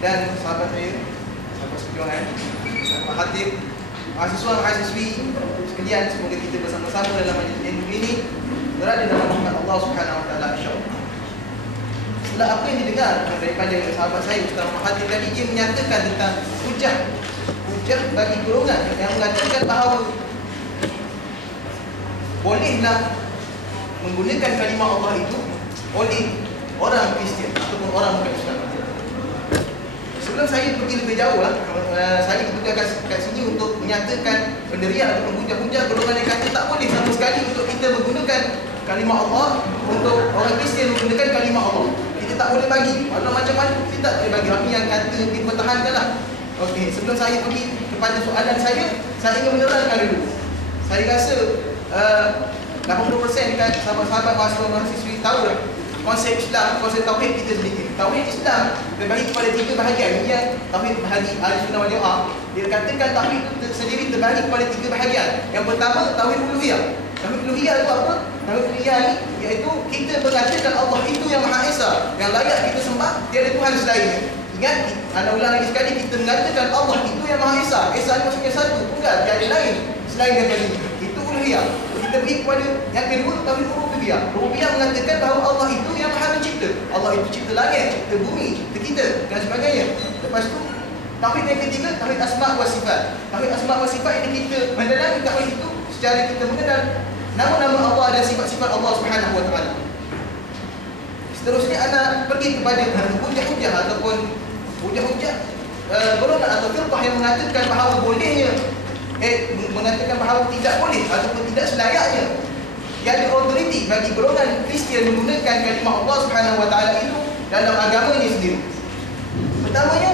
dan sahabat saya, sahabat seperjuangan, sahabat Khatib, mahasiswa-mahasiswi sekalian, semoga kita bersama-sama dalam majlis ilmu ini berada dalam rahmat Allah Subhanahu Wa Taala, insya-Allah. Setelah apa yang didengar daripada sahabat saya Ustaz Muhammad Khatib tadi, dia menyatakan tentang hujah bagi golongan yang mengatakan bahawa bolehlah menggunakan kalimah Allah itu oleh orang Kristian ataupun orang bukan Islam. Sebelum saya pergi lebih jauh, saya kebetulan kat sini untuk menyatakan pendirian ataupun hujah-hujah golongan yang kata tak boleh sama sekali untuk kita menggunakan kalimah Allah, untuk orang Kristian menggunakan kalimah Allah. Kita tak boleh bagi. Walau macam mana kita tak boleh bagi. Kami yang kata dipertahankanlah. Okey, sebelum saya pergi kepada soalan saya ingin menerangkan dulu. Saya rasa 80% dekat sahabat-sahabat mahasiswa-mahasiswi tahu lah konsep Islam, konsep tauhid kita sedikit. Tauhid Islam terbagi kepada 3 bahagian. Yang tauhid bahagi Ahlussunnah wal Jamaah, dia katakan tauhid itu sendiri terbagi kepada 3 bahagian. Yang pertama tauhid uluhiyah. Tauhid uluhiyah itu apa? Tauhid uluhiyah ni iaitu kita mengatakan Allah itu yang Maha Esa, yang layak kita sembah, tiada Tuhan selainnya. Ingat, anda ulang lagi sekali, kita mengatakan Allah itu yang Maha Esa. Esa maksudnya satu, tunggal, tiada lain selain daripada itu. Itu uluhiyah. Kita pergi kepada yang kedua, tauhid rububiyah. Rububiyah mengatakan bahawa Allah itu yang Maha Pencipta. Allah itu cipta langit, cipta bumi, cipta kita dan sebagainya. Lepas tu tauhid yang ketiga, tauhid asma' wa sifat. Tauhid asma' wa sifat ini kita mendalami tauhid itu secara kita mengenal nama-nama Allah dan sifat-sifat Allah Subhanahu Wa Taala. Seterusnya anda pergi kepada hujah-hujah ataupun hujah-hujah golongan atau firqah yang mengatakan bahawa bolehnya mengatakan bahawa tidak boleh ataupun tidak selayaknya yang ada authority bagi golongan Kristian menggunakan kalimah Allah Subhanahu Wa Taala itu dalam agamanya sendiri. Pertamanya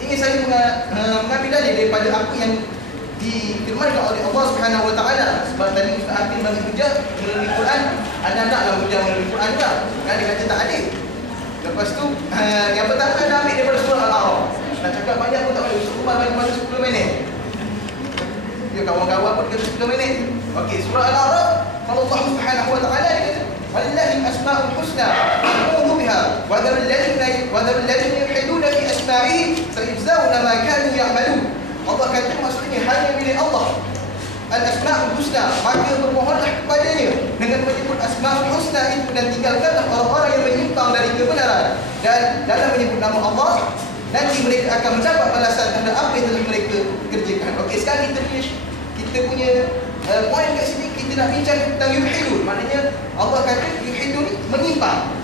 ingin saya mengambil dalil daripada apa yang difirmankan oleh Allah Subhanahu Wa Taala. Sebab tadi Ustaz Hakim bagi hujah melalui Quran, anda naklah hujah melalui Quran juga. Kan dia kata tak adil. Lepas tu yang pertama anda ambil daripada surah Al-A'raf. Nak cakap banyak pun tak boleh. Cuma bagi masa 10 minit. Dia kawan-kawan pun kata 10 minit. Okey, surah Al-A'raf, Allah Subhanahu Wa Taala dia kata, "Walillahi al-asma'ul husna fad'uhu biha wa dharul ladzina yulhiduna fi asma'ihi sayujzauna ma kanu ya'malun." Allah kata maksudnya hanya milik Allah al-asma'ul husna, maka bermohonlah kepadanya dengan menyebut asma'ul husna itu dan tinggalkanlah orang-orang yang menyimpang dari kebenaran. Dan dalam menyebut nama Allah, nanti mereka akan mendapat balasan terhadap apa yang telah mereka kerjakan. Okey, sekarang kita punya poin kat sini, kita nak bincang tentang yulhidun. Maknanya Allah kata yulhidun ni menyimpang.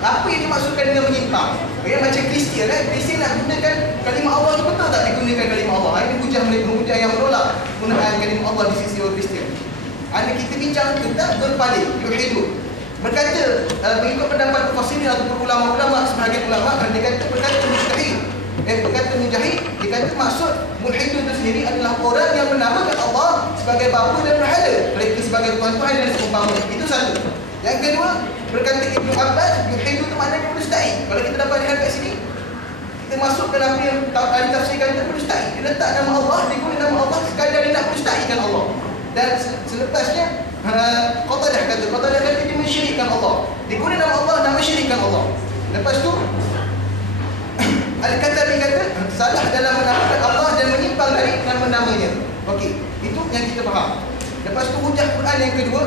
Apa yang dimaksudkan dengan menyimpang? Macam Kristian Kristian nak gunakan kalimah Allah tu, betul tak digunakan kalimah Allah? Ini hujah mereka, hujah yang menolak penggunaan kalimah Allah di sisi orang Kristian. Kita bincang tentang berpaling, yulhidun. Berkata mengikut pendapat mufassirin atau ulama-ulama, sebahagian ulama dia kata berkata mujtahid. Berkata mujahid, dia kata maksud mulhidun itu sendiri adalah orang yang menamakan Allah sebagai bapa dan berhala, mereka sebagai Tuhan-Tuhan dan seumpamanya. Itu satu. Yang kedua, berkata Ibnu Abbas, mulhidun itu maknanya mustahil. Kalau kita dapat lihat kat sini, kita masuk dalam apa yang ahli tafsir kata mustahil. Dia letak nama Allah, dia guna nama Allah sekadar dia nak mustahilkan Allah. Dan selepasnya Qatadah kata dia mensyirikkan Allah. Dia guna nama Allah dan mensyirikkan Allah. Lepas tu Al-Katabi kata salah dalam menamakan Allah dan menyimpang dari nama-namanya. Okey, itu yang kita faham. Lepas tu hujah Quran yang kedua,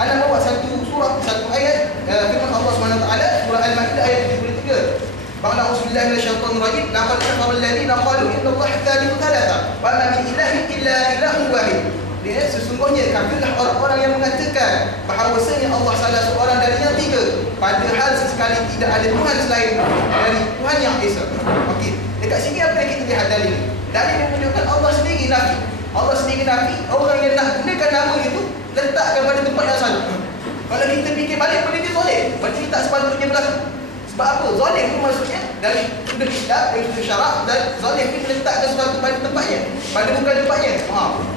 anda bawa satu surah, satu ayat firman Allah SWT, surah Al-Maidah ayat 73. Ba'da auzubillahi minasyaitonir rajim, laqad kafara alladziina qalu innallaha thalithu thalatha wa ma min ilahin illa ilahun wahid. Dia sesungguhnya kafirlah orang-orang yang mengatakan bahawasanya Allah salah seorang dari yang 3, padahal sesekali tidak ada Tuhan selain dari Tuhan yang Esa. Okey, dekat sini apa yang kita lihat dalil ini? Dalil yang menunjukkan Allah sendiri nafi. Allah sendiri nafi, orang yang nak gunakan nama itu letakkan pada tempat yang salah. Kalau kita fikir balik, boleh dia zalim. Berarti tak sepatutnya berlaku. Sebab apa? Zalim itu maksudnya dari sudut Islam, dari sudut syarak, dan zalim itu meletakkan sesuatu pada tempatnya, pada bukan tempatnya.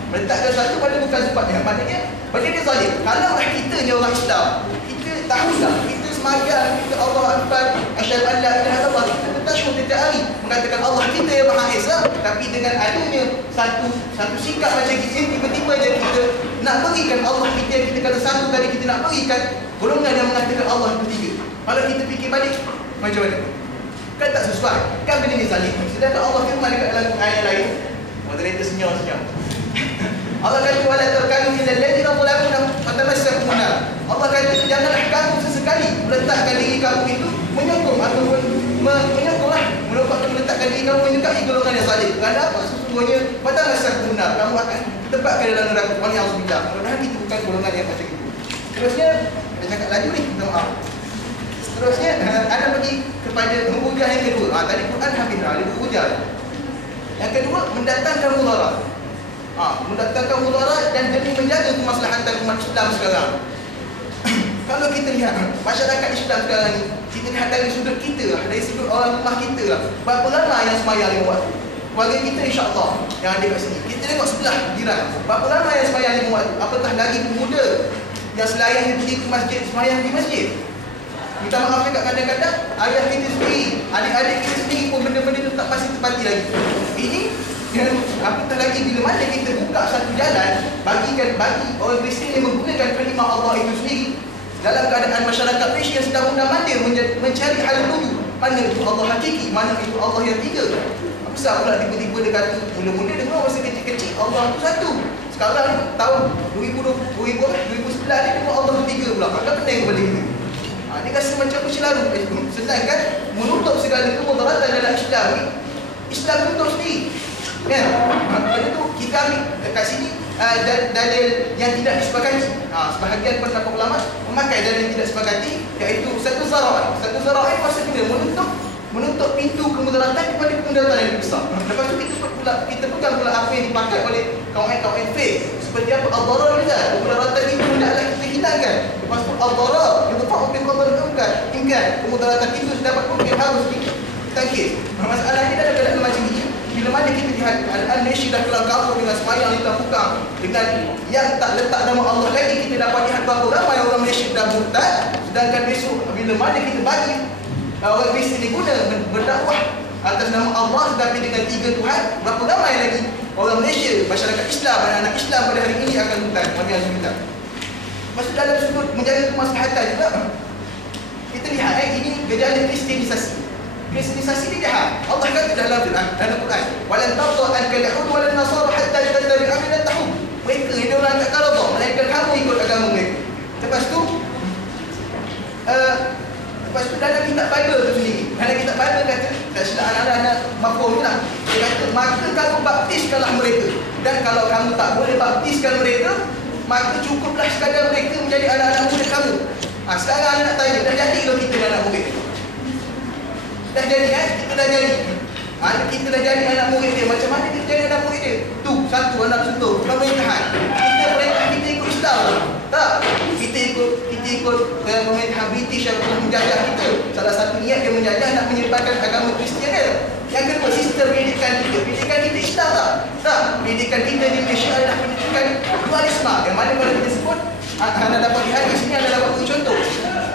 Meletakkan sesuatu pada bukan tempatnya. Maknanya, macam dia zalim. Kalau kita ni orang Islam, kita tahu tak, kita semayang, kita Allah Akbar, asyhadu an la ilaha illallah, kita bertasyahud setiap hari mengatakan Allah kita yang Maha Esa, tapi dengan adanya satu sikap macam kita, tiba-tiba je kita nak berikan Allah kita yang kita kata satu tadi, kita nak berikan golongan yang mengatakan Allah itu 3. Kalau kita fikir balik, macam mana? Kan tak sesuai. Kan benda ni zalim. Sedangkan Allah firman dekat dalam ayat lain, moderator senyum-senyum. Allah kata wala tarkanu ila alladziina zalamu fatamassakum nar. Allah kata janganlah kamu sesekali meletakkan diri kamu itu menyokong ataupun meletakkan diri kamu menyukai golongan yang zalim. Kerana apa? Sesungguhnya fatamassakum nar, kamu akan ditempatkan dalam neraka. Waliyahzubillah. Mudah-mudahan itu bukan golongan yang macam itu. Terusnya, saya cakap laju ni, minta maaf. Seterusnya, anda pergi kepada hujah yang kedua. Tadi Quran habis dah, ada hujah. Yang kedua, mendatangkan mudarat. Mendatangkan mudarat dan demi menjaga kemaslahatan umat Islam sekarang. Kalau kita lihat masyarakat Islam sekarang ni, kita lihat dari sudut kita lah, dari sudut orang rumah kita lah. Berapa lama yang sembahyang 5 waktu? Keluarga kita insya-Allah yang ada kat sini. Kita tengok sebelah jiran. Berapa lama yang sembahyang 5 waktu? Apatah lagi pemuda yang selayangnya pergi ke masjid, sembahyang di masjid. Minta maaf juga kadang-kadang ayah kita sendiri, adik-adik kita sendiri pun benda-benda tu tak pasti tepati lagi. Ini apatah lagi bila mana kita buka satu jalan bagi orang Kristian yang menggunakan kalimah Allah itu sendiri dalam keadaan masyarakat Malaysia yang sedang mundar-mandir mencari hal tuju, mana itu Allah hakiki, mana itu Allah yang tiga. Apa sebab pula tiba-tiba dia kata mula-mula dengar masa kecil-kecil Allah itu satu. Sekarang tahun 2011 dia dengar Allah itu tiga pula. Agak pening kepada kita. Dia rasa macam bercelaru. Sedangkan menutup segala kemudaratan dalam Islam ni, Islam tutup sendiri. Kan? Pada tu kita ambil kat sini dalil yang tidak disepakati. Sebahagian pendapat ulama memakai dalil yang tidak disepakati, iaitu satu zara'i. Satu zara'i maksudnya menutup pintu kemudaratan kepada kemudaratan yang lebih besar. Lepas tu kita pegang pula apa yang dipakai oleh kawan-kawan faith. Seperti apa al-darar juga. Kemudaratan itu hendaklah kita hilangkan. Lepas tu al-darar itu fa'ubin qadarkan. Hingga kemudaratan itu dapat mungkin harus ditangkis. Masalahnya dalam keadaan macam ini, bila mana kita lihat keadaan Malaysia dah kelam kabur dengan sembahyang di Tampukang, dengan yang tak letak nama Allah lagi, kita dapat lihat berapa ramai orang Malaysia dah murtad. Sedangkan besok bila mana kita bagi orang Kristian ni guna berdakwah atas nama Allah tetapi dengan tiga Tuhan, berapa ramai lagi orang Malaysia, masyarakat Islam, anak-anak Islam pada hari ini akan murtad. Waliyahzubillah. Maksud dalam sudut menjaga kemaslahatan juga, kita lihat ini gejala Kristianisasi. Kristianisasi ni jahat. Allah kata dalam Quran, "Walan tarda ankal yahud walan nasara hatta tattabi'a millatahum." Mereka ni orang tak redha melainkan kamu ikut agama mereka. Lepas tu dalam kitab Bible tu sendiri, dalam kitab Bible kata, tak silap anak-anak mafhum lah. Dia kata, maka kamu baptiskanlah mereka. Dan kalau kamu tak boleh baptiskan mereka, maka cukuplah sekadar mereka menjadi anak-anak murid kamu. Sekarang anak tanya, dah jadi ke kita anak murid? Dah jadi kan? Kita dah jadi. Kita dah jadi anak murid dia. Macam mana kita jadi anak murid dia? Tu, satu anak sentuh, pemerintahan. Kita perintah kita ikut Islam. Tak? Kita ikut pemerintahan British yang telah menjajah kita. Salah satu niat dia menjajah nak menyebarkan agama Kristian dia. Yang kedua, sistem pendidikan kita. Pendidikan kita Islam tak? Tak. Pendidikan kita di Malaysia adalah pendidikan dualisme. Yang mana kalau kita sebut, anda dapat lihat di sini, anda dapat contoh.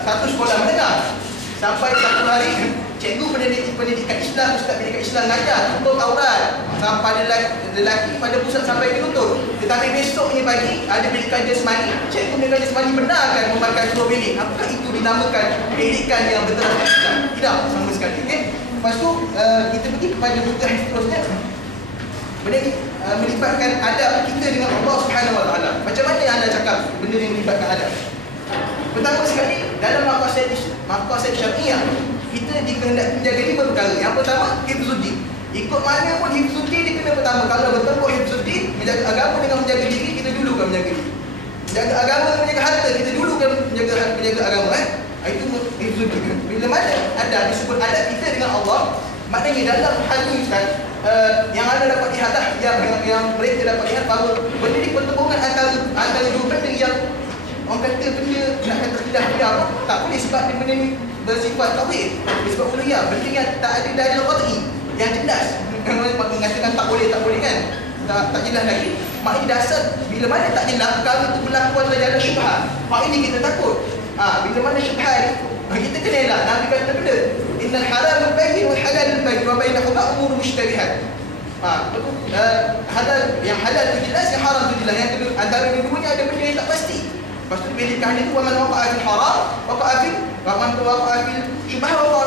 Satu sekolah menengah. Sampai satu hari, cikgu pendidikan Islam, ustaz pendidikan Islam ngajar tutup aurat sampai lelaki pada pusat sampai ke lutut. Tetapi besoknya pagi ada pendidikan jasmani, cikgu pendidikan jasmani benarkan memakai seluar belik. Apakah itu dinamakan pendidikan yang bertaraf Islam? Tidak, sama sekali. Okay? Lepas tu kita pergi kepada buku yang seterusnya. Benda ni melibatkan adab kita dengan Allah Subhanahu Wa Taala. Macam mana anda cakap benda ni melibatkan adab? Pertama sekali, dalam maqasid syariah, kita dikehendaki menjaga 5 perkara. Yang pertama, hifzuddin. Ikut mana pun hifzuddin dia kena pertama. Kalau bertempur hifzuddin, menjaga agama dengan menjaga diri, kita dulu kan menjaga diri. Menjaga agama dengan menjaga harta, kita dulu kan menjaga agama. Itu hifzuddin. Bila mana ada disebut adab kita dengan Allah, maknanya dalam hadis yang anda dapat lihat dah, yang mereka dapat lihat bahawa benda ni pertemuan antara dua benda yang orang kata benda nak kata tidak apa, tak boleh sebab dia benda ni bersifat tauhid, bersifat uluhiyah, benda yang tak ada dalil qat'i yang jelas. Mengatakan tak boleh kan, tak jelas lagi. Maknanya dasar bila mana tak jelas perkara itu berlaku adalah jalan syubhat. Ini kita takut. Bila mana syubhat kita kena elak. Nabi kata benda, innal haram bayyin wal halal bayyin wa bainahuma umur mushtabihat. Yang halal itu jelas, yang haram itu jelas. Yang kedua, antara keduanya ada benda yang tak pasti. Lepas tu diberikan itu, waman waqa'a fil haram waqa'a fil syubhat waqa'a